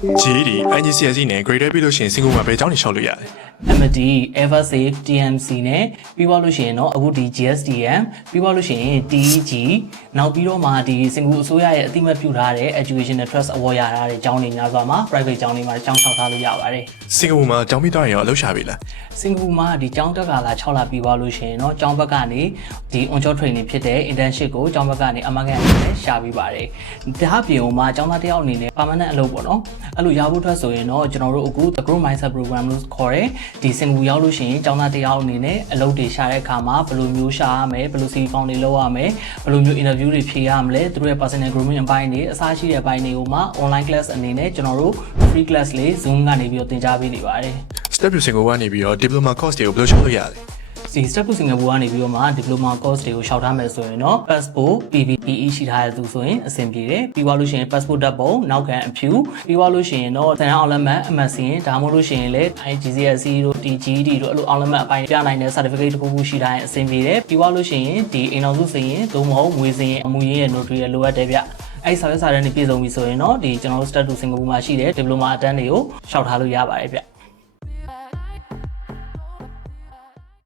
GED IGCSE နဲ့ grade ပြီးလို့ရှိရင်စင်ကာပူမှာပဲအကြောင်းနေလျှောက်လို့ရတယ် MD Eversafe TMC နဲ့ပြီးသွားလို့ရှိရင်တော့အခုဒီ GSTM ပြီးသွားလို့ရှိရင် TEG နောက်ပြီးတော့မှဒီစင်ကာပူအစိုးရရဲ့အတိအမှတ်ပြုထားတဲ့ Educational Trust Award ရထားတဲ့ကျောင်းတွေများစွာမှာ private ကျောင်းတွေမှာကျောင်းဆောက်ထားလို့ရပါတယ်စင်ကာပူမှာအကြောင်းပြီးတော့ရင်ရောအလုပ်ရှာပြီလားစင်ကာပူမှာဒီကျောင်းတက်ကလာ6လပြီးသွားလို့ရှိရင်တော့ကျောင်းဘက်ကနေဒီ on job training ဖြစ်တဲ့ internship ကိုကျောင်းဘက်ကနေအမကန်အနေနဲ့ရှာပြီးပါတယ်။ဒါအပြင်မှာကျောင်းသားတစ်ယောက်အနေနဲ့ permanent အလုပ်ပေါ့နော်။အဲ့လိုရဖို့အတွက်ဆိုရင်တော့ကျွန်တော်တို့အခု the growth mindset program လို့ခေါ်တဲ့ဒီစင်ကာပူရောက်လို့ရှိရင်ကျောင်းသားတစ်ယောက်အနေနဲ့အလုပ်တွေရှာတဲ့အခါမှာဘယ်လိုမျိုးရှာရမလဲဘယ်လို CV form တွေလုပ်ရမလဲဘယ်လိုမျိုး interview တွေဖြေရမလဲသူတို့ရဲ့ personal grooming အပိုင်းတွေအစားရှိတဲ့အပိုင်းတွေကိုမှ online class အနေနဲ့ကျွန်တော်တို့ free class လေး Zoom ကနေပြီးတော့သင်ကြားပေးနေပါတယ်။ step စင်ကာပူကနေပြီးတော့ diploma course တွေကိုဘယ်လိုလျှောက်လို့ရလဲ ဒီ step စင်ကာပူကနေပြီးတော့မှ diploma course တွေကိုရှောက်ထားမယ်ဆိုရင်တော့ passport PPE ရှိထားတဲ့သူဆိုရင်အဆင်ပြေတယ်ပြီးသွားလို့ရှိရင် passport ဓာတ်ပုံနောက်ခံအဖြူပြီးသွားလို့ရှိရင်တော့ဆန်အောင်လက်မှတ်အမှတ်စီရင်ဒါမှမဟုတ်လို့ရှိရင်လည်း IGCSE တို့ TGD တို့အဲ့လိုအောင်လက်မှတ်အပိုင်းပြနိုင်တဲ့ certificate တစ်ခုခုရှိထားရင်အဆင်ပြေတယ်ပြီးသွားလို့ရှိရင်ဒီအိမ်အောင်စုစီရင်သို့မဟုတ်ငွေစီရင်အမှုရင်းရဲ့ notary ရဲ့လိုအပ်တယ်ဗျအဲ့စာရွက်စာတမ်းတွေပြည့်စုံပြီဆိုရင်တော့ဒီကျွန်တော်တို့ step 2စင်ကာပူမှာရှိတဲ့ diploma အတန်းတွေကိုရှောက်ထားလို့ရပါတယ်ဗျ